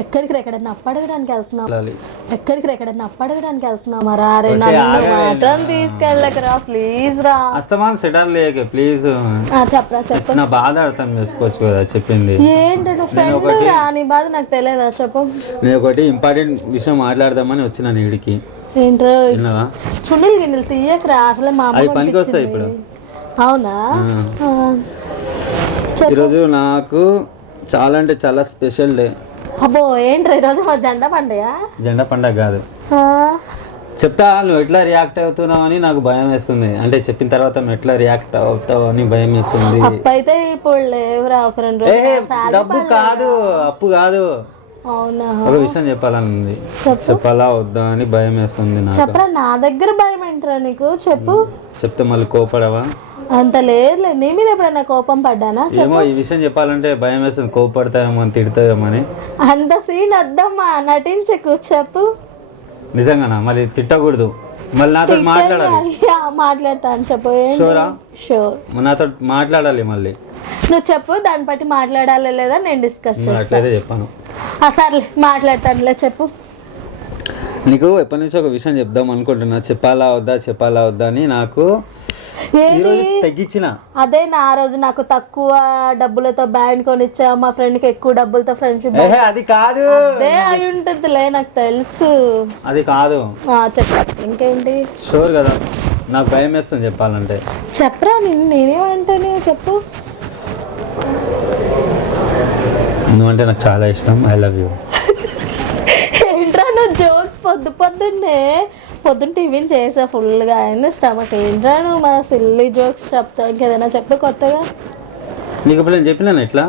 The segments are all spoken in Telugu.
ఎక్కడికి రా ఎక్కడన్నా అప్పడగడానికి వెళ్తున్నావు? వెళ్ళాలి. ఎక్కడికి రా ఎక్కడన్నా అప్పడగడానికి వెళ్తున్నావు? మరా అరే వస్తే నన్ను. మాత్రం తీసుకెళ్ళకరా ప్లీజ్ రా. అస్తమాన్ సెటర్ లేక ప్లీజ్ ఆ, చెప్పరా చెప్పు. నా బాధ అర్థం చేసుకోవచ్చు కదా చెప్పింది. ఏంటి నువ్వు ఫ్రెండ్ రా నీ బాధ నాకు తెలియదా? చెప్పు. నేను ఒకటి ఇంపార్టెంట్ విషయం మాట్లాడదామని వచ్చిన నీడికి. ఏంట్రో? చున్నీలు గిన్నెలు తీయకరా అసలే మా పనికి వస్తాయి ఇప్పుడు. అవునా. ఈరోజు నాకు చాలా అంటే చాలా స్పెషల్ డే అబ్బో ఏంట్రా ఈరోజు మా జెండా పండుగ? జెండా పండగ కాదు. చెప్తా నువ్వు ఎట్లా రియాక్ట్ అవుతున్నావు అని నాకు భయం వేస్తుంది. అంటే చెప్పిన తర్వాత నువ్వు ఎట్లా రియాక్ట్ అవుతావు అని భయం వేస్తుంది. అప్పు అయితే ఇప్పుడు లేవురా ఒక రెండు డబ్బు కాదు అప్పు కాదు. అవునా? ఒక విషయం చెప్పాలని ఉంది చెప్పాలా వద్దా అని భయం వేస్తుంది నాకు. చెప్పరా నా దగ్గర భయం ఏంట్రా నీకు? చెప్పు. చెప్తే మళ్ళీ కోపడవా? అంత లేదులే. నీ మీద ఎప్పుడైనా కోపం పడ్డానా? ఏమో ఈ విషయం చెప్పాలంటే భయం వేస్తుంది. కోపడతాయేమో అని తిడతాయేమో అని అంత సీన్ వద్దమ్మా. నటించకు చెప్పు. నిజంగానా? మళ్ళీ తిట్టకూడదు. మళ్ళీ నాతో మాట్లాడాలి. యా, మాట్లాడతాను. చెప్పు. ఏంటి? షూరా? షూర్. నాతో మాట్లాడాలి మళ్ళీ. నువ్వు చెప్పు దాన్ని బట్టి మాట్లాడాలి లేదా నేను డిస్కస్ నేను చేస్తాను అట్లయితే చెప్పాను. ఆ, సర్లే మాట్లాడతానులే చెప్పు. నీకు ఎప్పటి నుంచో ఒక విషయం చెప్దాం అనుకుంటున్నా. చెప్పాలా వద్దా చెప్పాలా వద్దా అని నాకు ఈరోజు తగ్గించిన అదే నా ఆ రోజు నాకు తక్కువ డబ్బులతో బ్యాండ్ కొనిచ్చా మా ఫ్రెండ్కి ఎక్కువ డబ్బులతో ఫ్రెండ్షిప్ అది కాదు. అదే అయి ఉంటుందిలే నాకు తెలుసు. అది కాదు. ఆ, చెప్పు. ఇంకేంటి? షూర్ కదా. నాకు భయం వేస్తుంది చెప్పాలంటే. చెప్పరా నిన్ను నేనేమంటాను చెప్పు. నువ్వంటే నాకు చాలా ఇష్టం. I love you. ఏంట్రా నువ్వు జోక్స్ పొద్దు పొద్దున్నే పొద్దున్న టిఫిన్ చేసా ఫుల్గా అయింది. స్టమక్ ఏంట్రా నువ్వు మా సిల్లీ జోక్స్ చెప్తావు ఇంకేదైనా చెప్పు కొత్తగా. నీకు ఇప్పుడు నేను చెప్పినాను ఎట్లా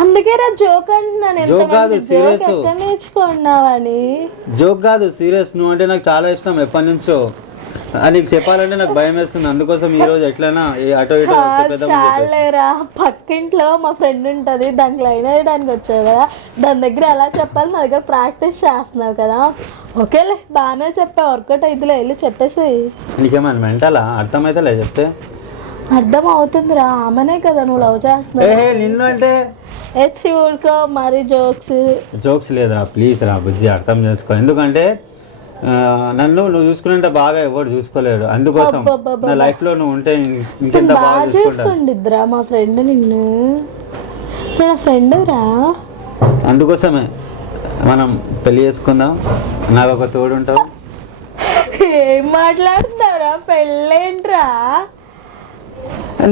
అందుకే రా జోక్ అంటున్నాను ఎంత Joke కాదు, మంచి జోక్ serious. ఎక్కడ నేర్చుకున్నావని? జోక్ కాదు సీరియస్. నువ్వు అంటే నాకు చాలా ఇష్టం ఎప్పటి నుంచో. అది చెప్పాలంటే నాకు భయం వేస్తుంది. అందుకోసం ఈ రోజు ఎట్లైనా అటో ఇటో చాలేరా. పక్కింట్లో మా ఫ్రెండ్ ఉంటుంది. దానికి లైన్ వేయడానికి వచ్చావు కదా. దాని దగ్గర ఎలా చెప్పాలి నా దగ్గర ప్రాక్టీస్ చేస్తున్నావు కదా. ఓకేలే బాగానే చెప్పా. వర్కౌట్ అయిద్దిలే. వెళ్ళి చెప్పేసి నీకేమైనా మెంటలా? అర్థమైతేలే చెప్తే. అర్థం అవుతుందిరా. ఆమెనే కదా నువ్వు లవ్ చేస్తున్నావు. నిన్ను అంటే? ఏ చూడుకో మరి జోక్స్. జోక్స్ లేదురా. ప్లీజ్ రా బుజ్జి అర్థం చేసుకో. ఎందుకంటే నన్ను నువ్వు చూసుకుంటే బాగా ఎవరు చూసుకోలేడు అందుకోసం. నా లైఫ్లో నువ్వు ఉంటే ఇంకెంత బాగా చూసుకోండిద్దిరా మా ఫ్రెండ్ నిన్ను. నా ఫ్రెండ్ రా అందుకోసమే మనం పెళ్ళి చేసుకుందాం. నాకు ఒక తోడు ఉంటావు. ఏం మాట్లాడుతున్నారా పెళ్ళేంట్రా?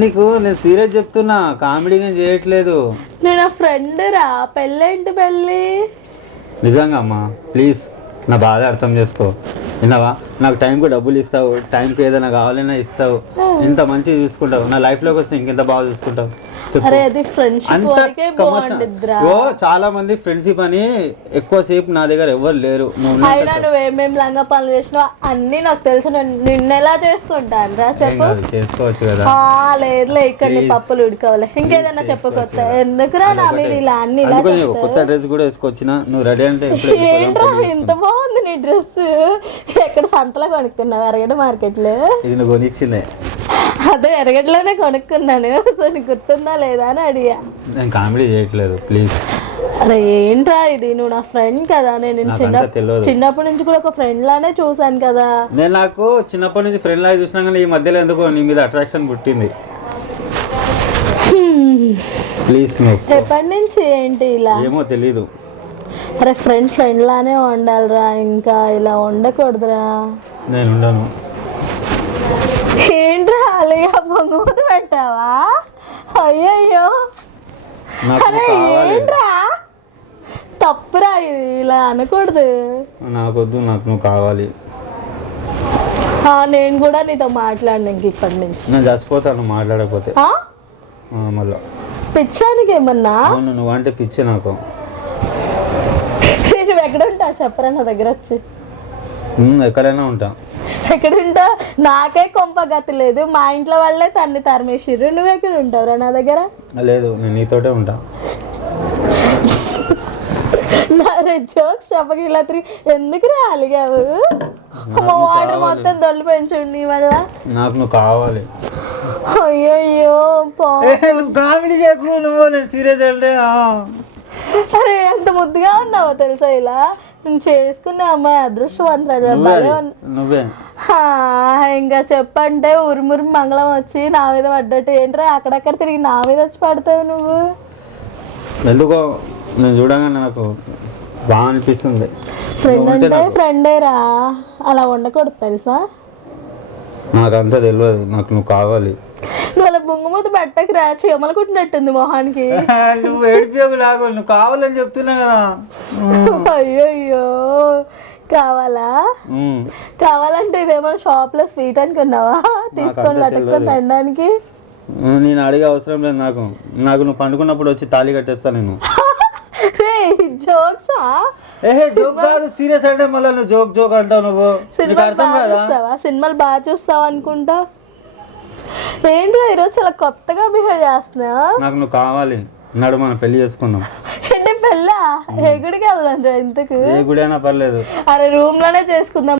నీకు నేను సీరియస్ చెప్తున్నా. కామెడీగా చేయట్లేదు. నేను ఫ్రెండ్ రా. పెళ్ళేంటి పెళ్ళి? నిజంగా అమ్మా ప్లీజ్ నా బాధ అర్థం చేసుకో. విన్నావా? నాకు టైంకి డబ్బులు ఇస్తావు. టైంకి ఏదైనా కావాలన్నా ఇస్తావు. ఇంత మంచిగా చూసుకుంటావు. నా లైఫ్లోకి వస్తే ఇంకెంత బాగా చూసుకుంటావు? ఓ చాలా మంది ఫ్రెండ్షిప్ అని ఎక్కువసేపు నా దగ్గర ఎవరు లేరు. నువ్వు అయినా నువ్వేమేం లంగా పనులు చేసినావు అన్ని నాకు తెలుసు. నేను నిన్ను ఎలా చేసుకుంటాను రా చెప్పు. చేసుకోవచ్చు కదా. లేదులే ఇక్కడ నీ పప్పులు ఉడకవలే. ఇంకేదన్నా చెప్పు కొత్త. ఎందుకురా నా మీద ఇలా అన్ని? కొత్త డ్రెస్ కూడా వేసుకొచ్చిన. నువ్వు రెడీ అంటే ఏంట్రా ఇంత బాగుంది నీ డ్రెస్ ఎక్కడ సంతలో కొనుక్కున్నావు? ఎరగడ మార్కెట్లో ఇది నువ్వు కొనిచ్చిందే. అదే ఎరగడలోనే కొనుక్కున్నాను. సో నీకు గుర్తుందా లేదా అని అడిగా. నేను కామెడీ చేయట్లేదు ప్లీజ్ అరే ఏంట్రా ఇది? నువ్వు నా ఫ్రెండ్ కదా. నేను చిన్న తెలియదు చిన్నప్పటి నుంచి కూడా ఒక ఫ్రెండ్ లానే చూసాను కదా. నేను నాకు చిన్నప్పటి నుంచి ఫ్రెండ్ లాగా చూసినా కానీ ఈ మధ్యలో ఎందుకో నీ మీద అట్రాక్షన్ పుట్టింది. ప్లీజ్ నువ్వు ఎప్పటి నుంచి ఏంటి ఇలా? ఏమో తెలీదు. అరే ఫ్రెండ్ ఫ్రెండ్ లానే ఉండాలిరా ఇంకా ఇలా ఉండకూడదురా నేను ఉండను. ఏంట్రా అలిగా పొంగుమూత పెట్టావా? అయ్యయ్యో. అరే ఏంట్రా? తప్పురా ఇది ఇలా అనకూడదు. నాకొద్దు నాకు నువ్వు కావాలి. నేను కూడా నీతో మాట్లాడిన ఇంక ఇప్పటి నుంచి. నేను చచ్చిపోతాను మాట్లాడకపోతే. మళ్ళా. పిచ్చానికి ఏమన్నా? అవును నువ్వు అంటే పిచ్చి నాకు. నేను ఎక్కడ ఉంటా? చెప్పరా నా దగ్గర వచ్చి. ఎక్కడైనా ఉంటా. ఎక్కడ ఉంటా? నాకే కొంప గతి లేదు. మా ఇంట్లో వాళ్ళే తన్ని తరిమేసిర్రు. నువ్వు ఎక్కడ ఉంటావురా నా దగ్గర? లేదు నేను నీతోటే ఉంటా. నా జోక్స్ తిరిగి. ఎందుకు రాలిగావు వాటర్ మొత్తం దొల్లి పెంచండి వల్ల నాకు నువ్వు కావాలి. అయ్యయ్యో పా. కామెడీ చేయకు నువ్వు? నేను సీరియస్ అంటే అరే ఎంత ముద్దుగా ఉన్నావో తెలుసా ఇలా? నేను చేసుకునే అమ్మాయి అదృష్టవంతురాలు. నువ్వే నువ్వే. ఇంకా చెప్పంటే ఉరుమురు మంగళం వచ్చి నా మీద పడ్డట్టు. ఏంట్రా అక్కడక్కడ తిరిగి నా మీద వచ్చి పడతావు నువ్వు? ఎందుకో నేను చూడగానే నాకు బాగా అనిపిస్తుంది. ఫ్రెండ్ అంటే నాకు- ఫ్రెండే రా అలా ఉండకూడదు తెలుసా? నాకంతా తెలియదు. నాకు నువ్వు కావాలి. నువ్వు అలా బొంగుమూత పెట్టకరా చీమలు కుట్టినట్టుంది మొహానికి. నువ్వు ఏడిపోయావు లాగా నువ్వు కావాలని చెప్తున్నా కదా. అయ్యయ్యో. కావాలా. కావాలంటే ఇదేమో షాప్లో స్వీట్ అనుకున్నావా? తీసుకొని తెలియదు. తినడానికి? నేను అడిగే అవసరం లేదు నాకు. నాకు నువ్వు పండుకున్నప్పుడు వచ్చి తాళి కట్టేస్తా నేను. జోక్సా ఏహే జోక్ కాదు సీరియస్ అంటే మళ్ళీ నువ్వు జోక్ జోక్ అంటావు నువ్వు. అర్థం బాగా కదా? చూస్తావా? సినిమాలు బాగా చూస్తావా అనుకుంటా? ఏంటో ఈరోజు చాలా కొత్తగా బిహేవ్ చేస్తున్నావా? నాకు నువ్వు కావాలి. నడు మనం పెళ్ళి చేసుకుందాం. ఏ గుడికి వెళ్ళండి ఇంతకు? ఏ గుడి అయినా పర్లేదు. అరే రూమ్లోనే చేసుకుందాం.